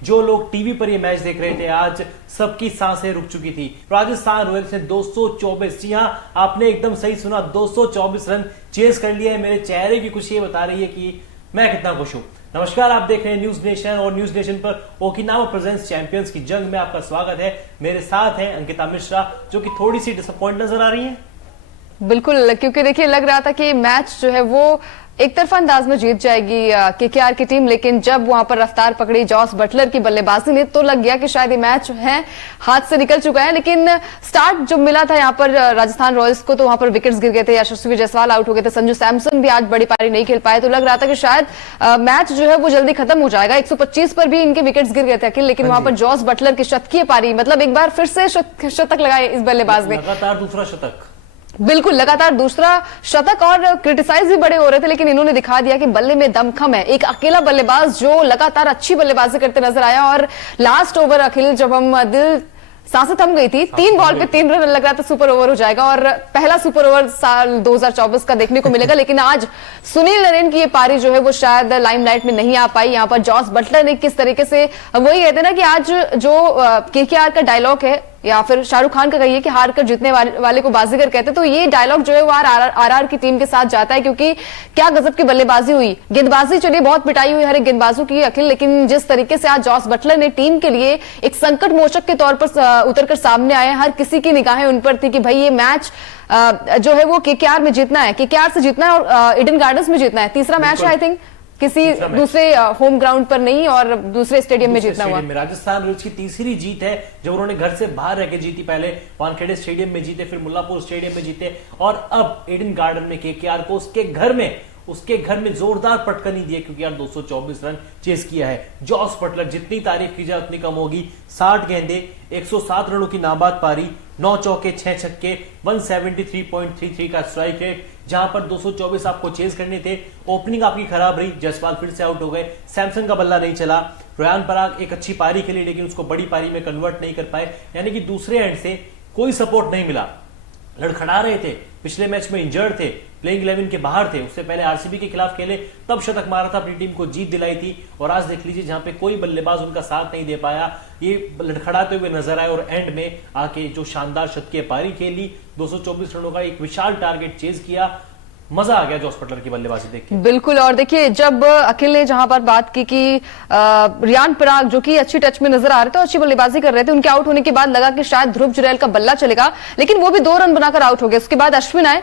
जो लोग टीवी पर ये मैच देख रहे थे, आज सबकी सांसें रुक चुकी थी। राजस्थान रॉयल्स ने 224, जी हां, आपने एकदम सही सुना, 224 रन चेस कर लिया है। मेरे चेहरे की खुशी ये बता रही है कि मैं कितना खुश हूं। नमस्कार, आप देख रहे हैं न्यूज नेशन और न्यूज नेशन पर ओकिनावा प्रेजेंट्स चैंपियंस की जंग में आपका स्वागत है। मेरे साथ हैं अंकिता मिश्रा, जो कि थोड़ी सी डिसअपॉइंट नजर आ रही है। बिल्कुल, क्योंकि देखिए लग रहा था कि मैच जो है वो एक तरफा अंदाज में जीत जाएगी केकेआर की टीम, लेकिन जब वहां पर रफ्तार पकड़ी जॉस बटलर की बल्लेबाजी ने तो लग गया कि शायद ये मैच है हाथ से निकल चुका है। लेकिन स्टार्ट जब मिला था यहाँ पर राजस्थान रॉयल्स को तो वहां पर विकेट्स गिर गए थे, यशस्वी जायसवाल आउट हो गए थे, संजू सैमसन भी आज बड़ी पारी नहीं खेल पाए, तो लग रहा था कि शायद मैच जो है वो जल्दी खत्म हो जाएगा। 125 पर भी इनके विकेट्स गिर गए थे अखिल, लेकिन वहां पर जॉस बटलर की शतकीय पारी, मतलब एक बार फिर से शतक लगाए इस बल्लेबाज ने, लगातार दूसरा शतक। बिल्कुल लगातार दूसरा शतक, और क्रिटिसाइज भी बड़े हो रहे थे, लेकिन इन्होंने दिखा दिया कि बल्ले में दमखम है। एक अकेला बल्लेबाज जो लगातार अच्छी बल्लेबाजी करते नजर आया, और लास्ट ओवर अखिल जब हम दिल सांसें थम गई थी, 3 बॉल पे 3 रन, लग रहा था सुपर ओवर हो जाएगा और पहला सुपर ओवर साल 2024 का देखने को मिलेगा। लेकिन आज सुनील नरेन की ये पारी जो है वो शायद लाइमलाइट में नहीं आ पाई। यहाँ पर जॉस बटलर ने किस तरीके से, वही कहते हैं ना कि आज जो केकेआर का डायलॉग है, या फिर शाहरुख खान का कहिए कि हार कर जीतने वाले को बाजीगर कहते हैं, तो ये डायलॉग जो है वो आरआर की टीम के साथ जाता है, क्योंकि क्या गजब की बल्लेबाजी हुई। गेंदबाजी चलिए बहुत पिटाई हुई हर एक गेंदबाजों की अखिल, लेकिन जिस तरीके से आज जॉस बटलर ने टीम के लिए एक संकट मोचक के तौर पर उतरकर सामने आए, हर किसी की निगाहें उन पर थी कि भाई ये मैच जो है वो केकेआर में जीतना है, केकेआर से जीतना है और ईडन गार्डन्स में जीतना है। तीसरा मैच आई थिंक किसी दूसरे होम ग्राउंड पर नहीं और दूसरे स्टेडियम में जीतना हुआ। राजस्थान रॉयल्स की तीसरी जीत है, जब उन्होंने घर से बाहर रह के जीती। पहले वानखेड़े स्टेडियम में जीते, फिर मुल्लापुर स्टेडियम में जीते, और अब ईडन गार्डन में केकेआर को उसके घर में जोरदार पटकनी दिए, क्योंकि यार 224 रन चेस किया है। जॉस बटलर, जितनी तारीफ की जाए उतनी कम होगी। 60 गेंदे, 107 रनों की नाबाद पारी, 9 चौके 6 छक्के, 173.33 का स्ट्राइक रेट, जहां पर 224 आपको चेस करने थे। ओपनिंग आपकी खराब रही, जायसवाल फिर से आउट हो गए, सैमसन का बल्ला नहीं चला, रोयान पराग एक अच्छी पारी खेली लेकिन उसको बड़ी पारी में कन्वर्ट नहीं कर पाए, यानी कि दूसरे एंड से कोई सपोर्ट नहीं मिला। लड़खड़ा रहे थे, पिछले मैच में इंजर्ड थे, प्लेइंग 11 के बाहर थे, उससे पहले आरसीबी के खिलाफ खेले, तब शतक मारा था, अपनी टीम को जीत दिलाई थी। और आज देख लीजिए, जहां पे कोई बल्लेबाज उनका साथ नहीं दे पाया, ये लड़खड़ाते हुए नजर आए और एंड में आके जो शानदार शतकीय पारी खेली, 224 रनों का एक विशाल टारगेट चेज किया। मजा आ गया जॉस बटलर की बल्लेबाजी देख के। बिल्कुल, और देखिए जब अखिल ने जहां पर बात की कि रियान पराग जो कि अच्छी टच में नजर आ रहे थे, अच्छी बल्लेबाजी कर रहे थे, उनके आउट होने के बाद लगा कि शायद ध्रुव जुरैल का बल्ला चलेगा, लेकिन वो भी 2 रन बनाकर आउट हो गए। उसके बाद अश्विन आए,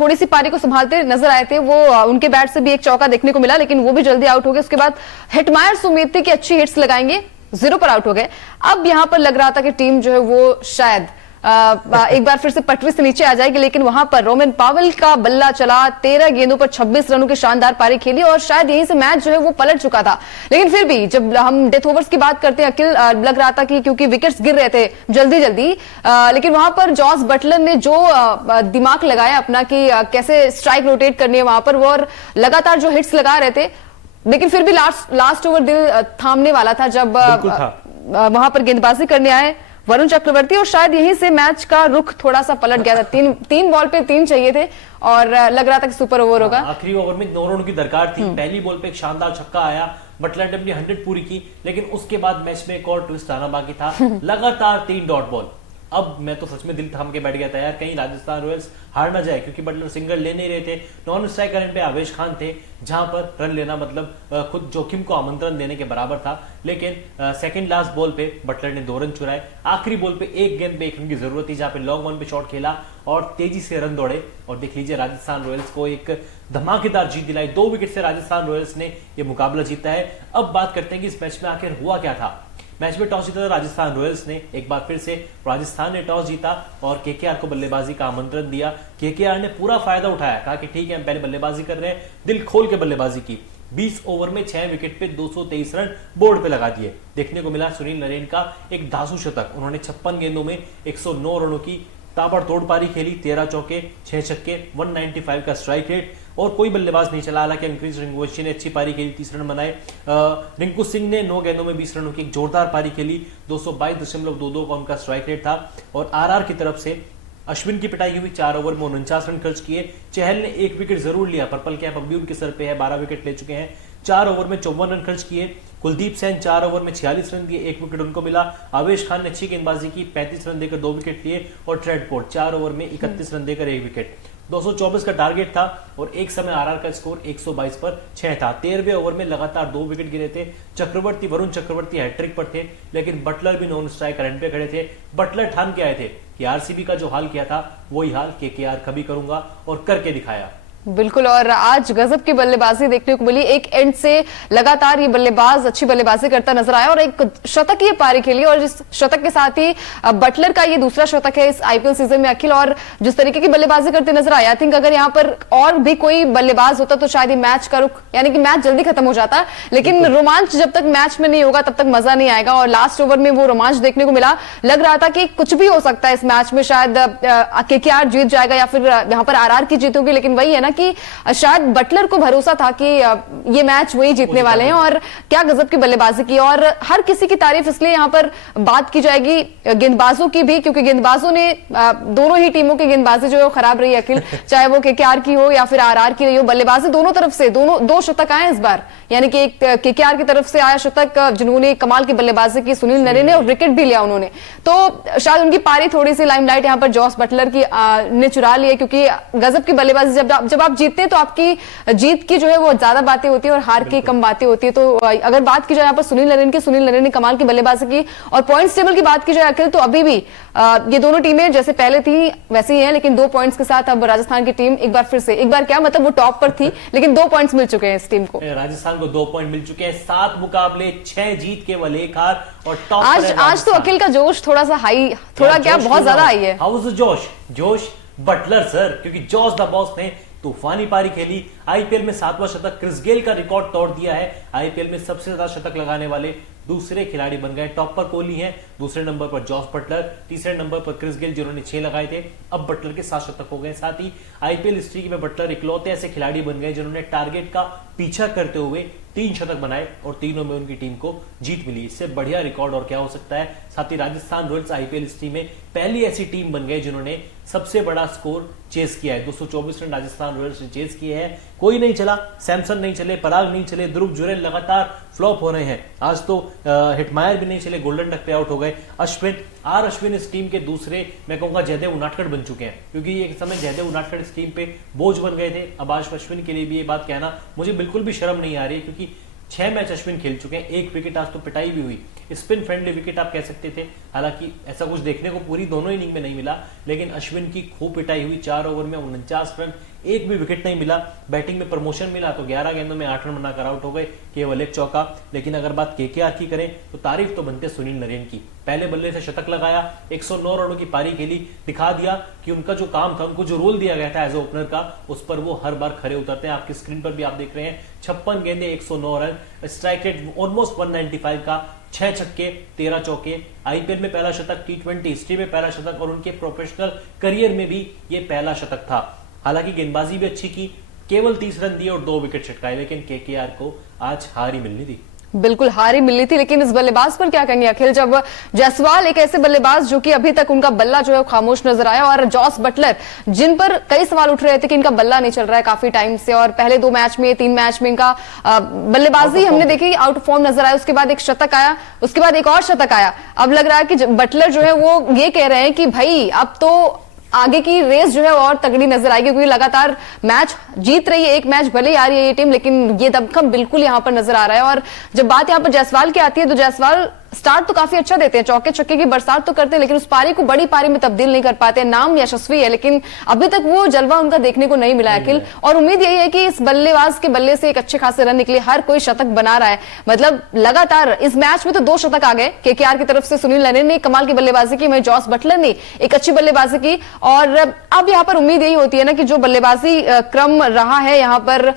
थोड़ी सी पारी को संभालते नजर आए थे, वो उनके बैट से भी एक चौका देखने को मिला, लेकिन वो भी जल्दी आउट हो गए। उसके बाद हिटमायर उम्मीद थी कि अच्छी हिट्स लगाएंगे, 0 पर आउट हो गए। अब यहां पर लग रहा था कि टीम जो है वो शायद एक बार फिर से पटरी से नीचे आ जाएगी, लेकिन वहां पर रोमन पावेल का बल्ला चला, 13 गेंदों पर 26 रनों की शानदार पारी खेली और शायद यहीं से मैच जो है वो पलट चुका था। लेकिन फिर भी जब हम डेथ ओवर्स की बात करते हैं अखिल, लग रहा था कि क्योंकि विकेट्स गिर रहे थे जल्दी जल्दी, लेकिन वहां पर जॉस बटलर ने जो दिमाग लगाया अपना कि कैसे स्ट्राइक रोटेट करनी है वहां पर, वो और लगातार जो हिट्स लगा रहे थे, लेकिन फिर भी लास्ट ओवर दिल थामने वाला था जब वहां पर गेंदबाजी करने आए वरुण चक्रवर्ती, और शायद यहीं से मैच का रुख थोड़ा सा पलट गया था। तीन बॉल पे 3 चाहिए थे और लग रहा था कि सुपर ओवर होगा। आखिरी ओवर में 9 रनों की दरकार थी। पहली बॉल पे एक शानदार छक्का आया, बटलर ने अपनी 100 पूरी की, लेकिन उसके बाद मैच में एक और ट्विस्ट आना बाकी था। लगातार 3 डॉट बॉल। अब मैं तो सच में दिल थाम के बैठ गया था यार, कहीं राजस्थान रॉयल्स हार ना जाए, क्योंकि बटलर सिंगल ले नहीं रहे थे। नॉन स्ट्राइकर इन पे आवेश खान थे, जहां पर रन लेना मतलब खुद जोखिम को आमंत्रण देने के बराबर था। लेकिन सेकंड लास्ट बॉल पे बटलर ने 2 रन चुराए। आखिरी बॉल पे एक गेंद पे 1 रन की जरूरत थी, जहां पे लॉन्ग ऑन पे शॉट खेला और तेजी से रन दौड़े, और देख लीजिए राजस्थान रॉयल्स को एक धमाकेदार जीत दिलाई। 2 विकेट से राजस्थान रॉयल्स ने यह मुकाबला जीता है। अब बात करते हैं कि इस मैच में आखिर हुआ क्या था। मैच में टॉस जीता था राजस्थान रॉयल्स ने, एक बार फिर से राजस्थान ने टॉस जीता और केकेआर को बल्लेबाजी का आमंत्रण दिया। केकेआर ने पूरा फायदा उठाया, कहा कि ठीक है हम पहले बल्लेबाजी कर रहे हैं, दिल खोल के बल्लेबाजी की। 20 ओवर में 6 विकेट पे 223 रन बोर्ड पे लगा दिए। देखने को मिला सुनील नरेन का एक धांसू शतक, उन्होंने 56 गेंदों में 109 रनों की ताबड़तोड़ पारी खेली, 13 चौके 6 छक्के, 195 का स्ट्राइक रेट, और कोई बल्लेबाज नहीं चला। हालांकि अंकित रिंकुवंशी ने अच्छी पारी खेली, 30 रन बनाए। रिंकू सिंह ने 9 गेंदों में 20 रनों की एक जोरदार पारी खेली, 222.22 का उनका स्ट्राइक रेट था। और आरआर की तरफ से अश्विन की पिटाई हुई, 4 ओवर में 49 रन खर्च किए। चहल ने 1 विकेट जरूर लिया, पर्पल कैप अब भी उनके सर पे है, 12 विकेट ले चुके हैं, 4 ओवर में 54 रन खर्च किए। कुलदीप सेन 4 ओवर में 46 रन दिए, 1 विकेट उनको मिला। आवेश खान ने अच्छी गेंदबाजी की, 35 रन देकर 2 विकेट लिए। और ट्रेडफोर्ड 4 ओवर में 31 रन देकर 1 विकेट। 224 का टारगेट था और एक समय आरआर का स्कोर 122 पर 6 था। 13वें ओवर में लगातार 2 विकेट गिरे थे। वरुण चक्रवर्ती हैट्रिक पर थे, लेकिन बटलर भी नॉन स्ट्राइक रन पे खड़े थे। बटलर ठान के आए थे कि आरसीबी का जो हाल किया था वही हाल केकेआर कभी करूंगा, और करके दिखाया। बिल्कुल, और आज गजब की बल्लेबाजी देखने को मिली। एक एंड से लगातार ये बल्लेबाज अच्छी बल्लेबाजी करता नजर आया और एक शतकीय पारी खेली, और इस शतक के साथ ही बटलर का ये दूसरा शतक है इस आईपीएल सीजन में अखिल। और जिस तरीके की बल्लेबाजी करते नजर आया, आई थिंक अगर यहाँ पर और भी कोई बल्लेबाज होता तो शायद ये मैच का रुख, यानी कि मैच जल्दी खत्म हो जाता, लेकिन रोमांच जब तक मैच में नहीं होगा तब तक मजा नहीं आएगा। और लास्ट ओवर में वो रोमांच देखने को मिला। लग रहा था कि कुछ भी हो सकता है इस मैच में, शायद केकेआर जीत जाएगा या फिर यहाँ पर आरआर की जीत होगी, लेकिन वही है ना कि शायद बटलर को भरोसा था कि ये मैच वही जीतने वाले हैं। और क्या गजब की बल्लेबाजी की, और हर किसी की तारीफ इसलिए यहां पर बात की जाएगी गेंदबाजों की भी, क्योंकि गेंदबाजों ने दोनों ही टीमों की गेंदबाजी जो है खराब रही है अखिल, चाहे वो केकेआर की हो या फिर आरआर की रही हो। बल्लेबाजी दोनों तरफ से दो शतक आए इस बार, यानी कि एक केकेआर की तरफ से आया शतक जिन्होंने कमाल की बल्लेबाजी की, सुनील नरेन ने, और विकेट भी लिया उन्होंने। तो शायद उनकी पारी थोड़ी सी लाइमलाइट यहां पर जॉस बटलर की ने चुरा ली है, क्योंकि गजब की बल्लेबाजी जब आप जीतते हैं तो आपकी जीत की जो है वो ज्यादा बातें होती है और हार की कम बातें होती है। तो अगर बात की जाए यहाँ पर सुनील नरेन ने कमाल की बल्लेबाजी की। और पॉइंट्स टेबल की बात की जाए अखिल, तो अभी भी ये दोनों टीमें जैसे पहले थी वैसे ही हैं, लेकिन 2 पॉइंट्स के साथ अब राजस्थान की टीम एक बार क्या मतलब वो टॉप पर थी, लेकिन 2 पॉइंट्स मिल चुके हैं इस टीम को। राजस्थान को 2 पॉइंट मिल चुके हैं, 7 मुकाबले 6 जीत केवल 1 हार, और टॉप आज तो अखिल का जोश थोड़ा सा हाई, थोड़ा क्या बहुत ज्यादा हाई है। हाउस जोश बटलर सर, क्योंकि जॉस द बॉस ने तूफानी पारी खेली। आईपीएल में 7वां शतक, क्रिस गेल का रिकॉर्ड तोड़ दिया है। आईपीएल में सबसे ज्यादा शतक लगाने वाले दूसरे खिलाड़ी बन गए। टॉप पर कोहली हैं, दूसरे नंबर पर जॉस बटलर, तीसरे नंबर पर क्रिस गेल जिन्होंने 6 लगाए थे। अब बटलर के 7 शतक हो गए। साथ ही आईपीएल हिस्ट्री में बटलर इकलौते ऐसे खिलाड़ी बन गए जिन्होंने टारगेट का पीछा करते हुए 3 शतक बनाए और तीनों में उनकी टीम को जीत मिली। इससे बढ़िया रिकॉर्ड और क्या हो सकता है। साथ ही राजस्थान रॉयल्स आईपीएल हिस्ट्री में पहली ऐसी टीम बन गई जिन्होंने सबसे बड़ा स्कोर चेस किया है। 224 रन राजस्थान रॉयल्स ने चेस किए हैं। कोई नहीं चला, सैमसन नहीं चले, पराग नहीं चले, ध्रुव जुरेल लगातार फ्लॉप हो रहे हैं। आज तो हिटमायर भी नहीं चले, गोल्डन डक पे आउट हो गए। अश्विन इस टीम के दूसरे, मैं कहूंगा, जयदेव उनादकड़ बन चुके हैं, क्योंकि एक समय जयदेव उनादकड़ इस टीम पे बोझ बन गए थे। अब आज अश्विन के लिए भी ये बात कहना मुझे बिल्कुल भी शर्म नहीं आ रही, क्योंकि 6 मैच अश्विन खेल चुके हैं, 1 विकेट आज तो पिटाई भी हुई, स्पिन फ्रेंडली विकेट आप कह सकते थे। हालांकि ऐसा कुछ देखने को पूरी दोनों इनिंग में नहीं मिला, लेकिन अश्विन की खूब पिटाई हुई। 4 ओवर में 49 रन, 1 भी विकेट नहीं मिला। बैटिंग में प्रमोशन मिला तो 11 गेंदों में 8 रन बनाकर आउट हो गए, केवल 1 चौका। लेकिन अगर बात केकेआर की करें तो तारीफ तो बनते सुनील नरेन की। पहले बल्ले से शतक लगाया, 109 रनों की पारी खेली, दिखा दिया कि उनका जो काम था, उनको जो रोल दिया गया था एज ए ओपनर का, उस पर वो हर बार खरे उतरते हैं। आपकी स्क्रीन पर भी आप देख रहे हैं, 56 गेंदे, 109 रन, स्ट्राइक रेट ऑलमोस्ट 195 का, 6 छक्के, 13 चौके। आईपीएल में पहला शतक, T20 हिस्ट्री में पहला शतक, और उनके प्रोफेशनल करियर में भी ये पहला शतक था। हालांकि गेंदबाजी भी अच्छी की, केवल 30 रन दिए और 2 विकेट छटकाए, लेकिन केकेआर को आज हार ही मिलनी थी। बिल्कुल हार ही मिलनी थी। लेकिन इस बल्लेबाज पर क्या कहेंगे अखिल, जब जायसवाल एक ऐसे बल्लेबाज जो कि अभी तक उनका बल्ला जो है खामोश नजर आया, और जॉस बटलर जिन पर कई सवाल उठ रहे थे कि इनका बल्ला नहीं चल रहा है काफी टाइम से, और पहले 2 मैच में 3 मैच में इनका बल्लेबाजी हमने देखी आउट ऑफ फॉर्म नजर आया। उसके बाद एक शतक आया, उसके बाद एक और शतक आया। अब लग रहा है कि बटलर जो है वो ये कह रहे हैं कि भाई अब तो आगे की रेस जो है और तगड़ी नजर आएगी, क्योंकि लगातार मैच जीत रही है। एक मैच भले ही आ रही है ये टीम, लेकिन ये दमखम बिल्कुल यहां पर नजर आ रहा है। और जब बात यहां पर जायसवाल की आती है तो जायसवाल स्टार्ट तो काफी अच्छा देते हैं, चौके छक्के की बरसात तो करते हैं, लेकिन उस पारी को बड़ी पारी में तब्दील नहीं कर पाते। नाम यशस्वी है, लेकिन अभी तक वो जलवा उनका देखने को नहीं मिला है अखिल। और उम्मीद यही है कि इस बल्लेबाज के बल्ले से एक अच्छे खासे रन निकले। हर कोई शतक बना रहा है, मतलब लगातार इस मैच में तो 2 शतक आ गए। केकेआर की तरफ से सुनील नरेन ने कमाल की बल्लेबाजी की, वहीं जॉस बटलर ने एक अच्छी बल्लेबाजी की। और अब यहाँ पर उम्मीद यही होती है ना कि जो बल्लेबाजी क्रम रहा है यहाँ पर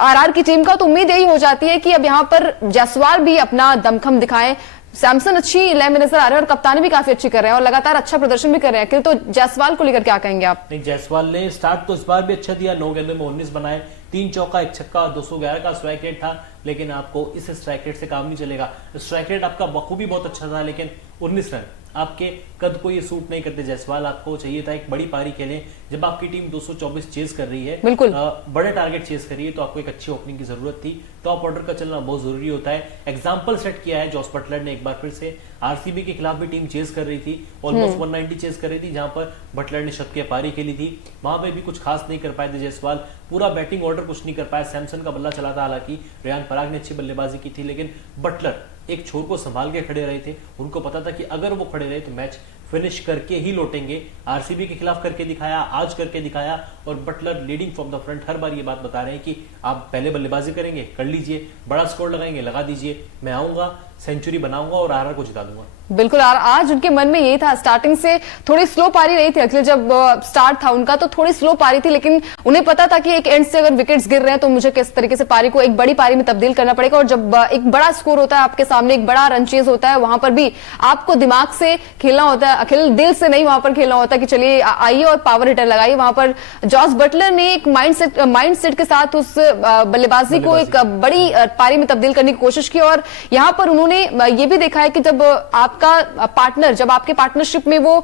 आरआर की टीम का, तो उम्मीद यही हो जाती है कि अब यहां पर जायसवाल भी अपना दमखम दिखाएं। सैमसन अच्छी लय में नजर आ रहे हैं और कप्तानी भी काफी अच्छी कर रहे हैं और लगातार अच्छा प्रदर्शन भी कर रहे हैं। तो जायसवाल को लेकर क्या कहेंगे आप? नहीं, जायसवाल ने स्टार्ट तो इस बार भी अच्छा दिया, 9 गेंदों में 19 बनाए, 3 चौका, 1 छक्का, 211 का स्ट्राइक रेट था। लेकिन आपको इस स्ट्राइक रेट से काम नहीं चलेगा। स्ट्राइक रेट आपका बखूबी बहुत अच्छा था, लेकिन 19 रन आपके कद को ये सूट नहीं करते जायसवाल। आपको चाहिए था एक बड़ी पारी खेलें। जब आपकी टीम 224 चेज कर रही है, बिल्कुल बड़े टारगेट चेज कर रही है, तो आपको एक अच्छी ओपनिंग की जरूरत थी। टॉप ऑर्डर का चलना बहुत जरूरी होता है। एग्जाम्पल सेट किया है जॉस बटलर ने एक बार फिर से। आरसीबी के खिलाफ भी टीम चेज कर रही थी, ऑलमोस्ट 190 चेज कर रही थी, जहां पर बटलर ने शतकीय पारी खेली थी। वहां पे भी कुछ खास नहीं कर पाए थे जायसवाल। पूरा बैटिंग ऑर्डर कुछ नहीं कर पाया। सैमसन का बल्ला चला था, हालांकि रियान पराग ने अच्छी बल्लेबाजी की थी, लेकिन बटलर एक छोर को संभाल के खड़े रहे थे। उनको पता था कि अगर वो खड़े रहे तो मैच फिनिश करके ही लौटेंगे। आरसीबी के खिलाफ करके दिखाया, आज करके दिखाया, और Butler leading from the front हर बार ये बात बता रहे हैं कि आप पहले बल्लेबाजी करेंगे, कर लीजिए, बड़ा स्कोर लगाएंगे, लगा दीजिए, मैं आऊंगा, सेंचुरी बनाऊंगा और आरआर को जिता दूंगा। बिल्कुल। आज उनके मन में यही था। स्टार्टिंग से थोड़ी स्लो पारी रही थी अखिल, जब स्टार्ट था उनका तो थोड़ी स्लो पारी थी, लेकिन उन्हें पता था कि एक एंड से अगर विकेट्स गिर रहे हैं तो मुझे किस तरीके से पारी को एक बड़ी पारी में तब्दील करना पड़ेगा। और जब एक बड़ा स्कोर होता है आपके सामने, एक बड़ा रन चेज होता है, वहां पर भी आपको दिमाग से खेलना होता है अखिल, दिल से नहीं वहां पर खेलना होता है कि चलिए आइए और पावर हिटर लगाइए। वहां पर जॉस बटलर ने एक माइंडसेट के साथ उस बल्लेबाजी को एक बड़ी पारी में तब्दील करने की कोशिश की। और यहां पर उन्होंने ये भी देखा है कि जब आपका पार्टनर, जब आपके पार्टनरशिप में वो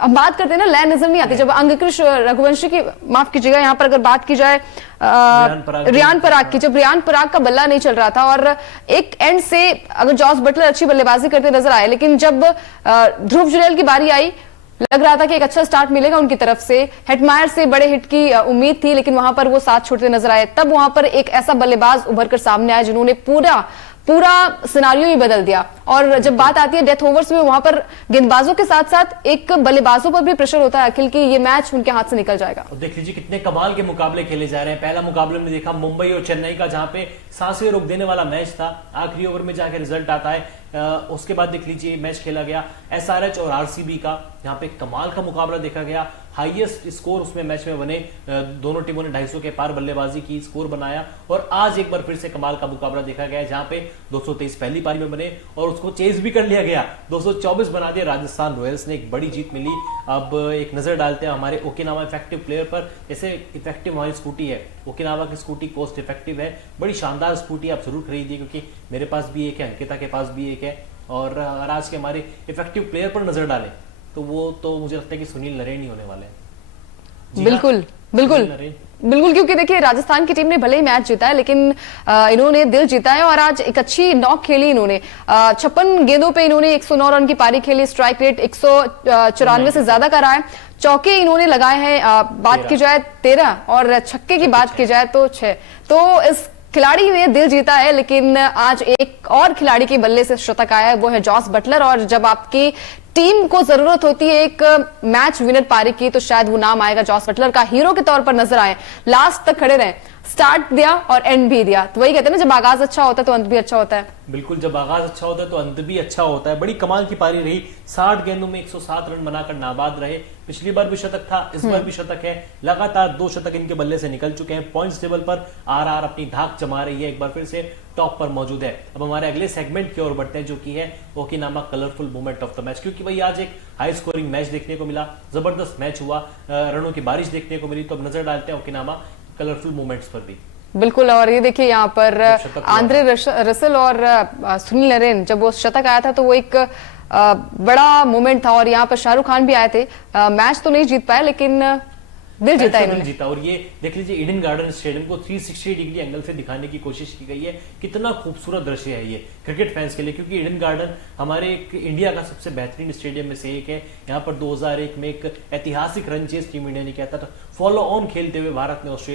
हम बात करते हैं ना, लय नजर नहीं आती। जब अंगकृष रघुवंशी की, माफ कीजिएगा, यहां पर अगर बात की जाए रियान पराग की, जब रियान पराग का बल्ला नहीं चल रहा था और एक एंड से अगर जॉस बटलर अच्छी बल्लेबाजी करते नजर आए, लेकिन जब ध्रुव जुरैल की बारी आई, लग रहा था कि एक अच्छा स्टार्ट मिलेगा उनकी तरफ से। हेटमायर से बड़े हिट की उम्मीद थी, लेकिन वहां पर वो साथ छोड़ते नजर आए। तब वहां पर एक ऐसा बल्लेबाज उभर कर सामने आया जिन्होंने पूरा सिनारियो ही बदल दिया। और जब बात आती है डेथ ओवर्स में, वहां पर गेंदबाजों के साथ साथ एक बल्लेबाजों पर भी प्रेशर होता है अखिल कि ये मैच उनके हाथ से निकल जाएगा। देख लीजिए कितने कमाल के मुकाबले खेले जा रहे हैं। पहला मुकाबले में देखा मुंबई और चेन्नई का, जहां पे सांसें रोक देने वाला मैच था। आखिरी ओवर में जाकर रिजल्ट आता है। उसके बाद देख लीजिए मैच खेला गया एसआरएच और आरसीबी का, जहां पे कमाल का मुकाबला देखा गया। हाईएस्ट स्कोर उसमें मैच में बने, दोनों टीमों ने 250 के पार बल्लेबाजी की, स्कोर बनाया। और आज एक बार फिर से कमाल का मुकाबला देखा गया, जहां पे 223 पहली पारी में बने और उसको चेज भी कर लिया गया, 224 बना दिया। राजस्थान रॉयल्स ने एक बड़ी जीत मिली। अब एक नजर डालते हैं हमारे ओकिनावा इफेक्टिव प्लेयर पर। जैसे इफेक्टिव हमारी स्कूटी है, ओकिनावा की स्कूटी कॉस्ट इफेक्टिव है, बड़ी शानदार स्कूटी, आप जरूर खरीदिए, क्योंकि मेरे पास भी एक है, अंकिता के पास भी एक है। और अगर आज के हमारे इफेक्टिव प्लेयर पर नजर डालें तो वो तो मुझे लगता है कि सुनील नरेन ही होने वाले हैं। बिल्कुल बिल्कुल बिल्कुल, क्योंकि देखिए राजस्थान की टीम ने भले ही मैच जीता है, लेकिन इन्होंने दिल जीता है। और आज एक अच्छी नॉक खेली इन्होंने। 56 गेंदों पे इन्होंने 109 रन की पारी खेली। स्ट्राइक रेट 194 से ज्यादा का रहा है। चौके इन्होंने लगाए हैं, बात की जाए 13, और छक्के की बात की जाए तो 6। तो इस खिलाड़ी ने दिल जीता है। लेकिन आज एक और खिलाड़ी के बल्ले से शतक आया है, वो है जॉस बटलर। और जब आपकी टीम को जरूरत होती है एक मैच विनर पारी की, तो शायद वो नाम आएगा जॉस बटलर का। हीरो के तौर पर नजर आए, लास्ट तक खड़े रहे, स्टार्ट दिया और एंड भी दिया। तो वही कहते हैं ना, जब आगाज अच्छा होता है तो अंत भी अच्छा होता है। बिल्कुल, जब आगाज अच्छा होता है तो अंत भी अच्छा होता है। बड़ी कमाल की पारी रही। 60 गेंदों में 107 रन बनाकर नाबाद रहे। पिछली बार भी शतक था, इस बार भी शतक है। लगातार 2 शतक इनके बल्ले से निकल चुके हैं। पॉइंट्स टेबल पर आरआर अपनी धाक जमा रही है, एक बार फिर से टॉप पर मौजूद है। अब हमारे अगले सेगमेंट की ओर बढ़ते हैं, जो कि है Okinawa colourful moment of the match. क्योंकि भाई आज एक हाई स्कोरिंग मैच देखने को मिला, जबरदस्त मैच हुआ, रनों की बारिश देखने को मिली। तो अब नजर डालते हैं ओकिनावा कलरफुल मोमेंट्स पर भी। बिल्कुल। और ये देखिए यहाँ पर आंद्रे रसल और सुनील नरेन, जब वो शतक आया था तो वो एक बड़ा मोमेंट था। और यहाँ पर शाहरुख खान भी आए थे। मैच तो नहीं जीत पाए, लेकिन दिल जीता इन्होंने। जीता। और ये देख लीजिए ईडन गार्डन स्टेडियम को 360 डिग्री एंगल से दिखाने की कोशिश की गई है। कितना खूबसूरत दृश्य है ये क्रिकेट फैंस के लिए, क्योंकि ईडन गार्डन हमारे इंडिया का सबसे बेहतरीन स्टेडियम में से एक है। यहाँ पर 2001 में एक ऐतिहासिक रन चेज टीम इंडिया ने किया था, फॉलो ऑन खेलते हुए भारत ने ऑस्ट्रेलिया